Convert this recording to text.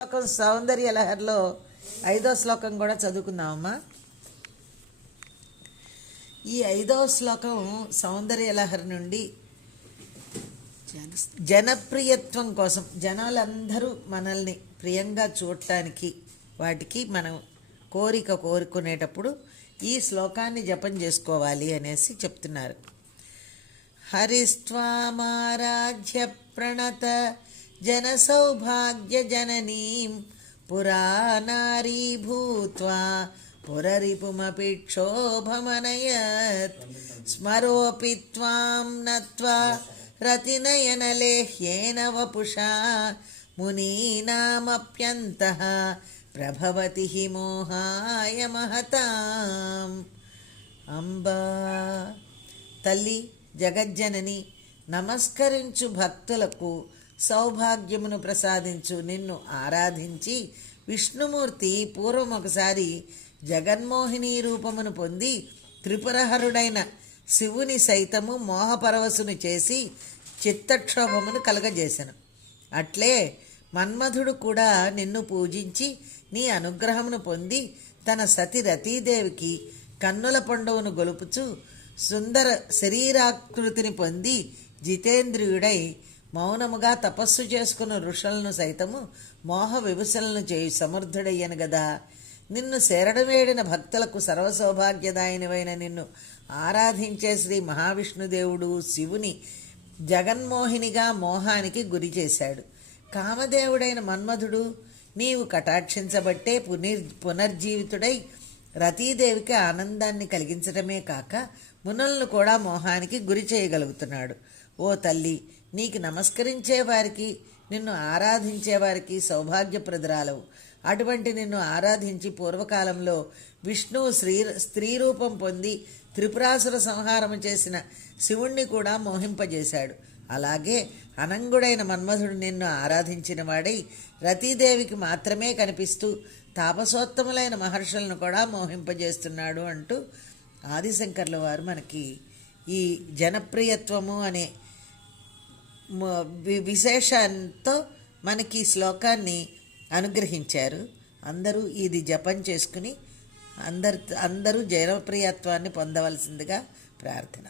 శ్లోకం సౌందర్య లహరిలో 5వ శ్లోకం కూడా చదువుకుందామమ్మా. ఈ 5వ శ్లోకం సౌందర్య లహరి నుండి జనప్రియత్వం కోసం, జనాలందరూ మనల్ని ప్రియంగా చూడటానికి, వాటికి మనం కోరుకునేటప్పుడు ఈ శ్లోకాన్ని జపం చేసుకోవాలి అనేసి చెప్తున్నారు. హరిస్త్వామారాధ్య ప్రణత జన సౌభాగ్య జననీం పురానారీ భూత్వా పురరిపుమపి క్షోభమనయత్ స్మరోపి త్వాం నత్వా రతినయనలేహ్యేన వపుషా మునీనామప్యంతః ప్రభవతి హి మోహాయ మహతాం. అంబా తల్లి జగజ్జనని, నమస్కరించు భక్తులకు సౌభాగ్యమును ప్రసాదించు నిన్ను ఆరాధించి విష్ణుమూర్తి పూర్వం ఒకసారి జగన్మోహిని రూపమును పొంది త్రిపురహరుడైన శివుని సైతము మోహపరవశుని చేసి చిత్తక్షోభమును కలగజేసెను. అట్లే మన్మధుడు కూడా నిన్ను పూజించి నీ అనుగ్రహమును పొంది తన సతి రతీదేవికి కన్నుల పండువును గొలుపుచు సుందర శరీరాకృతిని పొంది జితేంద్రియుడై మౌనముగా తపస్సు చేసుకున్న ఋషులను సైతము మోహ విభుసలను చేయు సమర్థుడయ్యను గదా. నిన్ను శరణవేడిన భక్తులకు సర్వసౌభాగ్యదాయినవైన నిన్ను ఆరాధించే శ్రీ మహావిష్ణుదేవుడు శివుని జగన్మోహినిగా మోహానికి గురి చేశాడు. కామదేవుడైన మన్మధుడు నీవు కటాక్షించబట్టే పునర్జీవితుడై రతీదేవికి ఆనందాన్ని కలిగించడమే కాక మునులను కూడా మోహానికి గురి చేయగలుగుతున్నాడు. ఓ తల్లి, నీకు నమస్కరించే వారికి, నిన్ను ఆరాధించే వారికి సౌభాగ్యప్రదురాలవు. అటువంటి నిన్ను ఆరాధించి పూర్వకాలంలో విష్ణువు స్త్రీ రూపం పొంది త్రిపురాసుర సంహారము చేసిన శివుణ్ణి కూడా మోహింపజేశాడు. అలాగే అనంగుడైన మన్మధుడు నిన్ను ఆరాధించిన వాడై రతీదేవికి మాత్రమే కనిపిస్తూ తాపసోత్తములైన మహర్షులను కూడా మోహింపజేస్తున్నాడు అంటూ ఆదిశంకర్ల వారు మనకి ఈ జనప్రియత్వము అనే విశేషంతో మనకి శ్లోకాన్ని అనుగ్రహించారు. అందరూ ఇది జపం చేసుకుని అందరూ జనప్రియత్వాన్ని పొందవలసిందిగా ప్రార్థన.